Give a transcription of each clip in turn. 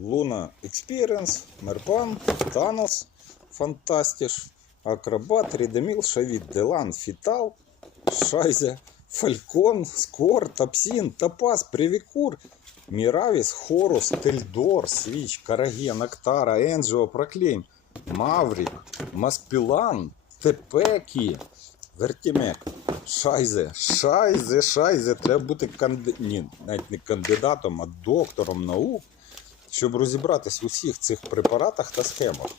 Луна Experience, Мерпан, Танос, Фантастиш, Акробат, Рідеміл, Шавіт, Делан, Фітал, Шайзе, Фалькон, Скор, Тапсін, Тапас, Привікур, Міравіс, Хорус, Тельдор, Свіч, Караген, Актара, Енджіо, Проклейм, Маврік, Маспілан, Тепекі, Вертімек, Шайзе, Шайзе, Шайзе. Треба бути канди... Ні, навіть не кандидатом, а доктором наук, щоб розібратись в усіх цих препаратах та схемах.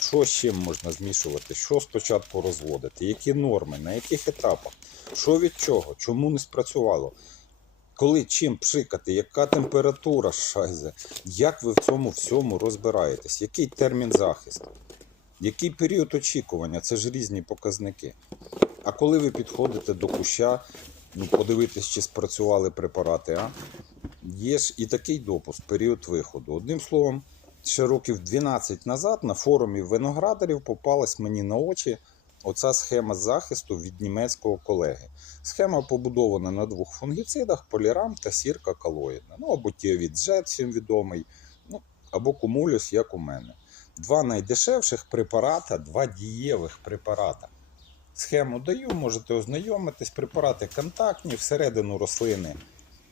Що з чим можна змішувати, що спочатку розводити, які норми, на яких етапах, що від чого, чому не спрацювало, коли чим пшикати, яка температура шайзе, як ви в цьому всьому розбираєтесь, який термін захисту, який період очікування, це ж різні показники. А коли ви підходите до куща, ну, подивитись, чи спрацювали препарати, а? Є ж і такий допуск, період виходу. Одним словом, ще років 12 назад на форумі виноградарів попалась мені на очі оця схема захисту від німецького колеги. Схема побудована на двох фунгіцидах: полірам та сірка калоїдна. Ну або тіовід Джет, всім відомий, ну або кумулюс, як у мене. Два найдешевших препарата, два дієвих препарата. Схему даю, можете ознайомитись. Препарати контактні, всередину рослини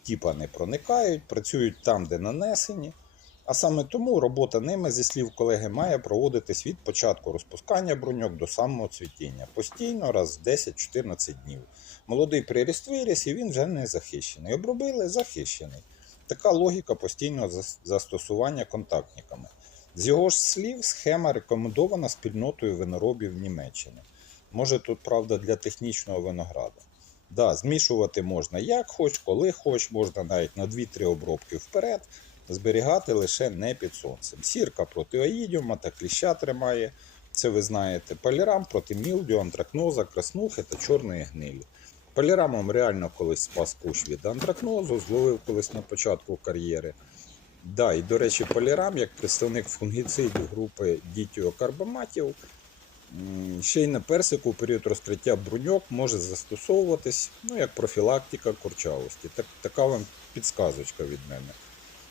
типа не проникають, працюють там, де нанесені. А саме тому робота ними, зі слів колеги, має проводитись від початку розпускання бруньок до самого цвітіння. Постійно раз в 10-14 днів. Молодий приріст виріс і він вже не захищений. Обробили захищений. Така логіка постійного застосування контактниками. З його ж слів, схема рекомендована спільнотою виноробів Німеччини. Може тут правда для технічного винограду. Да, змішувати можна як хоч, коли хоч, можна навіть на 2-3 обробки вперед, зберігати лише не під сонцем. Сірка проти оїдіума та кліща тримає. Це ви знаєте, полірам проти мілдю, антракноза, краснухи та чорної гнилі. Полірамом реально колись спас кущ від антракнозу, зловив колись на початку кар'єри. Да, і до речі, полірам, як представник фунгіцидів групи дітіокарбаматів, Ще й на персику у період розкриття бруньок може застосовуватись ну, як профілактика курчавості. Так, така вам підсказочка від мене.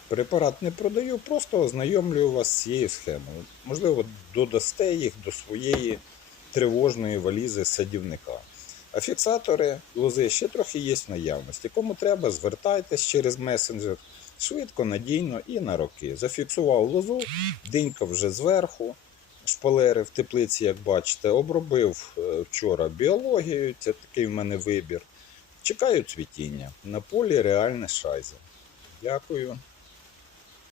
Препарат не продаю, просто ознайомлюю вас з цією схемою. Можливо, додасте їх до своєї тривожної валізи садівника. А фіксатори лози ще трохи є в наявності. Кому треба, звертайтесь через месенджер. Швидко, надійно і на роки. Зафіксував лозу, динька вже зверху шпалери в теплиці, як бачите, обробив е, вчора біологію, це такий в мене вибір. Чекаю цвітіння. На полі реальне шайзе. Дякую.